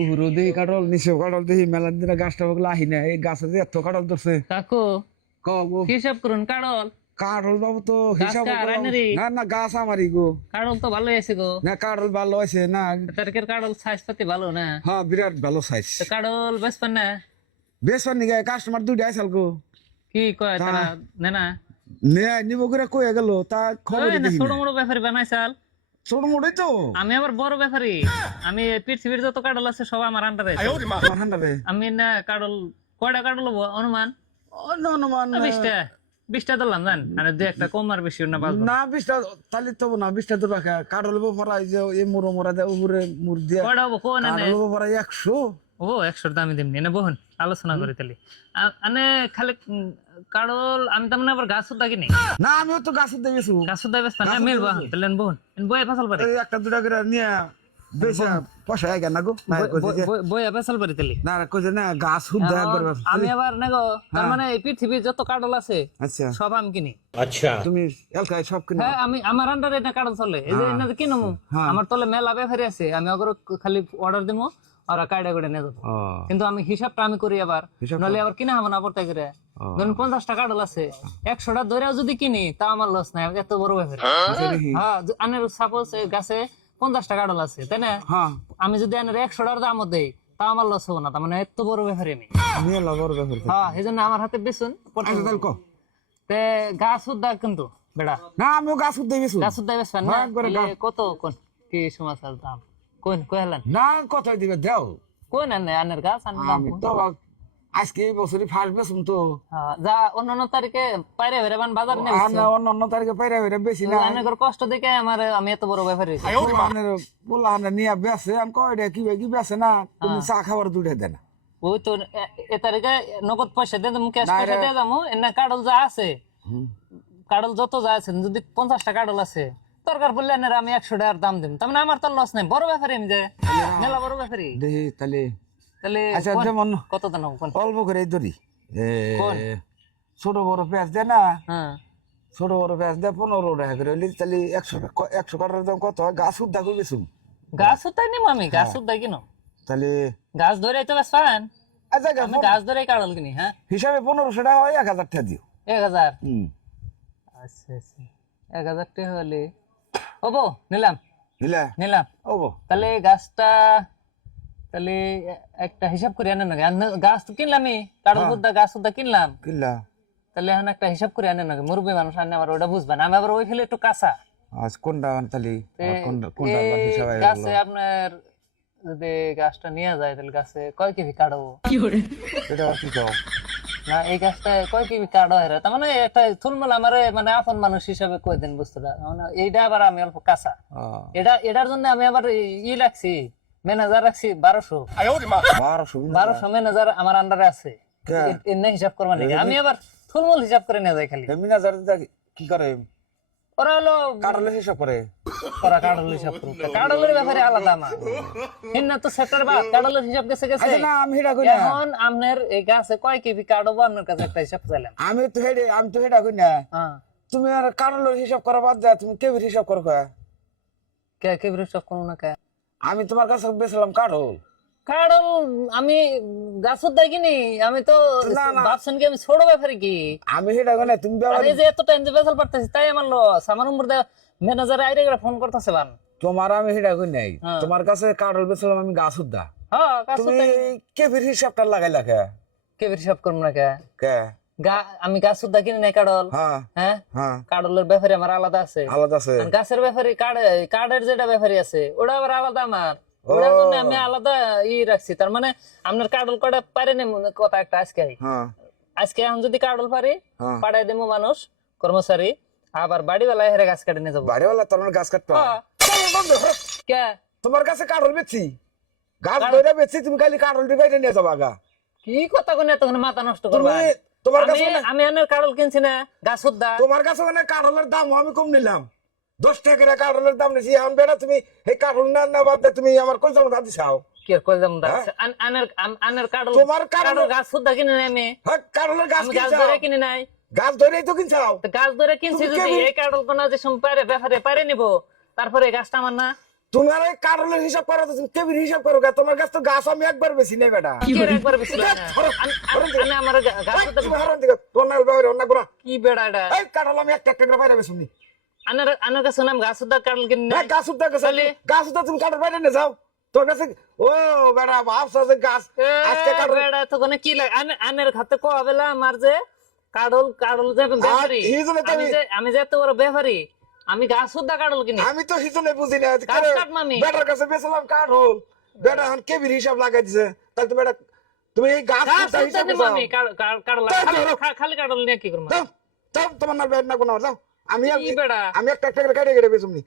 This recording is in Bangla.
উহুরো দেখি কাটল নিচেও কাটল দেখি মেলার দিনে গাছটা বগলা আহি না এই গাছে যে এত কাটল ধরছে। কাকু কগো হিসাব করুন কাড়ল কাটল বাবু তো হিসাব? না না গাছ আমারই গো। কাড়ল তো ভালো আছে গো। না কাটল ভালো আছে না। তারকের কাড়ল সাইজ পাতি ভালো না? হ্যাঁ বিরাট ভালো সাইজ তো কাড়ল বেশ পান না? বেশ পানি গায়ে কাস্টমার দুইটা আইসাল গো। কি কয় তারা? না না। নে নিব করে কয়ে গেল তা খবর ওই না ছোট। মোটো ব্যাপারে বানাইছাল ছোট মোটাই তো। আমি আবার বড় ব্যাপারী। আমি পৃথিবীর যত কাডল আছে সব আমার আন্ডারে আমি না কাডল কয়টা কাডল হব? অনুমান? অনুমান বিশটা। বিশটা দিলাম জান। মানে দু একটা কম আর বেশি না না বিশটা তাহলে তো না বিশটা তো রাখা। কাটল পড়াই যে এই মুড়ো মোড়া দেয় উপরে মুড় দিয়া। কয়টা হব? কোন কাটল পড়াই একশো। ও একশোর দামি দিমনি এনে বহুন আলোচনা করি তাহলে। আনে খালি আমি তার মানে আবার গাছ কিনি। না আমিও তো গেছি গাছ না তাহলে বহুন বই ফসল পারি একটা দুটা করে নিয়ে বেশি পয়সা না গো? না বই ফসল পারি তাহলে। না কইছে না গাছ একবার আমি আবার না গো তার মানে এই পৃথিবীর যত কাডল আছে আচ্ছা। সব আমি কিনি। তুমি এলকায় সব কিনে? হ্যাঁ আমি আমার আন্ডারে এটা কাডল চলে। এই যে এনে কি নমু হ্যাঁ। আমার তলে মেলা ব্যাপারে আছে। আমি ওগুলো খালি অর্ডার দিমু। আর কাইডা করে নিয়ে ও কিন্তু আমি হিসাবটা আমি করি আবার নলে আবার কিনা হব না পড়তে ধরুন পঞ্চাশটা আছে একশোটা ধরেও যদি কিনি তা আমার লস নাই এত বড় ব্যাপার হ্যাঁ আনের সাপোজ গাছে পঞ্চাশটা আছে তাই না আমি যদি আনের একশোটার দামও দেই তা আমার লস হব না তার মানে এত বড় ব্যাপারে আমি হ্যাঁ এই জন্য আমার হাতে বেসুন তে গাছ উদ্দা কিন্তু বেড়া না আমিও গাছ শুদ্ধ গেছি গাছ বেসবেন কত কোন কি সমাচার দাম কোন কইলেন না কত দিবে দাও। কোন আনে আনের গাছ আমি তো আজকে এই বছরই ফার্স্ট বেসুম তো। হ্যাঁ, যা অন্যান্য তারিখে বাইরে বেরে বান বাজার নিয়ে আর না অন্য অন্য তারিখে পাইরা পাইরা বেশি না। অনেক কষ্ট দেখে আমার আমি এত বড় ব্যাপার হয়েছি। পোলাহানের পোলাহানের নিয়ে বেসে আমি কয় রে কি কি বেসে না। তুমি চা খাবার দুটে দেন ওই তো এ- তারিখে নগদ পয়সা দেবো ক্যাশ পয়সা দিয়ে যাব এনে কাডল যা আছে কাডল যত যা আছে যদি পঞ্চাশটা কাডল আছে দরকার পড়লে আমি একশো টাকার দাম দিব। তার মানে আমার তো লস নাই। বড় ব্যাপারে আমি যে মেলা বড় ব্যাপারই দেখি তাহলে তাহলে আচ্ছা যেমন কত দাম অল্প করে ধরি। ছোট বড় পেঁয়াজ দেয় না। হ্যাঁ। ছোট বড় পেঁয়াজ পনেরো টাকা করে হইলে তাহলে একশো একশো দাম কত হয়? গাছ উদ্ধা করে বেশুম গাছ উঠাই নিম আমি? গাছ উঠাই কিনো? তাহলে গাছ ধরে তো বেশ আচ্ছা আমি গাছ ধরে কাডল কিনি হ্যাঁ? হিসাবে পনেরোশো টাকা হয় এক হাজার টাকা দিও। এক হাজার? হুম। আচ্ছা আচ্ছা। এক হাজার টাকা হলে ওবো নিলাম। বুঝলে নিলাম। ওবো। তাহলে গাছটা তাহলে একটা হিসাব করে আনেন না গাছ তো কিনলামই। কারণ বুদ্ধা গাছ বুদ্ধা কিনলাম। কিল্লা তাহলে এখন একটা হিসাব করে আনেন না মুরব্বী মানুষ আনে আবার ওটা বুঝবেন আমি আবার ওই ফেলে একটু কাঁচা। আজ কোনটা আর কোনটা হিসাবে গাছে আপনার যদি গাছটা নিয়ে যায় তাহলে গাছে কয় কেজি কাটবো? এটা কি কও? না এই গাছটা কয় কেজি কার্ড হয় তার মানে একটা থুলমুল আমার মানে আপন মানুষ হিসাবে কই দেন বুঝতে মানে এইটা আবার আমি অল্প কাঁচা। এটা এটার জন্য আমি আবার ই- লাগছি ম্যানেজার রাখছি বারোশো। বারোশো ম্যানেজার আমার আন্ডারে আছে? এনে হিসাব করবার নাকি? আমি আবার থুলমুল হিসাব করে নিয়ে যাই খালি। দিদা কি করে? ওরা হলো কাটলে হিসাব করে। ওরা কাডল হিসাব করুক কাডলের ব্যাপারে আলাদা আমার। হিন্না তো সেটার বা কাডলের হিসাব গেছে গেছে। আচ্ছা না আমি হেডা কই না। এখন আপনার এই গাছে কয় কেবি কাটবো? আপনার কাছে একটা হিসাব চাইলাম। আমি তো হেডে আমি তো হেডা কই না। হ্যাঁ। তুমি আর কাটলের হিসাব করা বাদ দেয় তুমি কেবির হিসাব করো কয়া। কে কেবি হিসাব করব না কে? আমি তোমার কাছে বেছিলাম কাঠল কাডল আমি গাছত দেখিনি আমি তো। ভাবছেন কি আমি ছোট ব্যাপারে কি? আমি কই তুমি আর যে এত টাইম যে বেসাল পারতেছি তাই আমার লস। আমার ম্যানেজার আইরে করে ফোন করতেছে বান। তোমার আমি হেডা কই নাই। হ্যাঁ। তোমার কাছে বেছিলাম আমি গাছ উদ্দা। হ্যাঁ গাছ কেবির হিসাবটা লাগাইলা কে? কেবির হিসাব করব না কে? আমি গাছ সুদ্ধা কিনি নাই কাডল হ্যাঁ। হ্যাঁ? হ্যাঁ। কাডলের ব্যাপারে আমার আলাদা আছে। আলাদা আছে। গাছের ব্যাপারে কার্ড কার্ডের যেটা ব্যাপারে আছে ওটা আবার আলাদা আমার। ওটার জন্য আমি আলাদা ই রাখছি। তার মানে আপনার কার্ডল কটা পারে না কথা একটা আজকে হ্যাঁ। আজকে এখন যদি কার্ডল পারি হ্যাঁ। পাঠাই দেবো মানুষ কর্মচারী আবার বাড়িওয়ালা হেরে গাছ কাটে নিয়ে যাব। বাড়িওয়ালা তোমার গাছ কাটবা হ্যাঁ। কে? তোমার কাছে কাঠল বেচছি গাছ ধরে বেচছি তুমি খালি ডিভাইডে নিয়ে যাবা গা। কি কথা কোনে তখন মাথা নষ্ট করবা? তোমার কাছে মানে- আমি এনের কার্ডল কিনছি না গাছ সুদ্ধা তোমার কাছে মানে কাঠলের দাম আমি কম নিলাম। দশ টাকা করে কাঠলের দাম নিছি এখন বেটা তুমি এই কাঠল না না বাদ তুমি আমার কই যাব দাদি চাও। কি আর আনের আনের তোমার গাছ সুদ্ধা কিনে নাই আমি হ্যাঁ কাঠলের গাছ আমি কিনে নাই। গাছ ধরেই তো কিনছাও গাছ ধরে কিনছি তুমি যদি এই কাডল কোনা যে সম ব্যাপারে পারে নিব তারপরে গাছটা আমার না। তোমার এই কারণের হিসাব করো তুমি কেবির হিসাব করো গা? তোমার কাছে তো গাছ আমি একবার বেশি নেই বেটা। একবার বেশি আন- আমার গাছ তো তোমার অন্য কি বেড়া এটা? এই কাঠল আমি একটা একটা করে বাইরে বেশুনি আনার আনার কাছে নাম গাছ তো কাটল কিনে গাছ উঠতে গেছে তাহলে? গাছ উঠতে তুমি কাঠল বাইরে নিয়ে যাও। তোর কাছে ও বেটা ভাবছ যে গাছ। আজকে কাঠল বেড়া তো কোনো কি লাগে? আনে- আনের খাতে কো আবেলা আমার যে কাডল কাডল যে ব্যাপারি তো আমি যে আমি যে এত বড় ব্যাপারি আমি গাছ সুদ্ধা কাডল কিনি। আমি তো হিজনে বুঝি না। গাছ কাট মামি। বেটার কাছে বেছিলাম কাঠল বেটা এখন কেবির হিসাব লাগাই দিছে তাহলে তো বেটা তুমি এই গাছ সুদ্ধা হিসাব তাই খালি- কাডল নিয়ে কি করব? তোমার নাল বাইরে না কোনো যাও। আমি? আমি একটা একটা কেটে কেটে বেচুমনি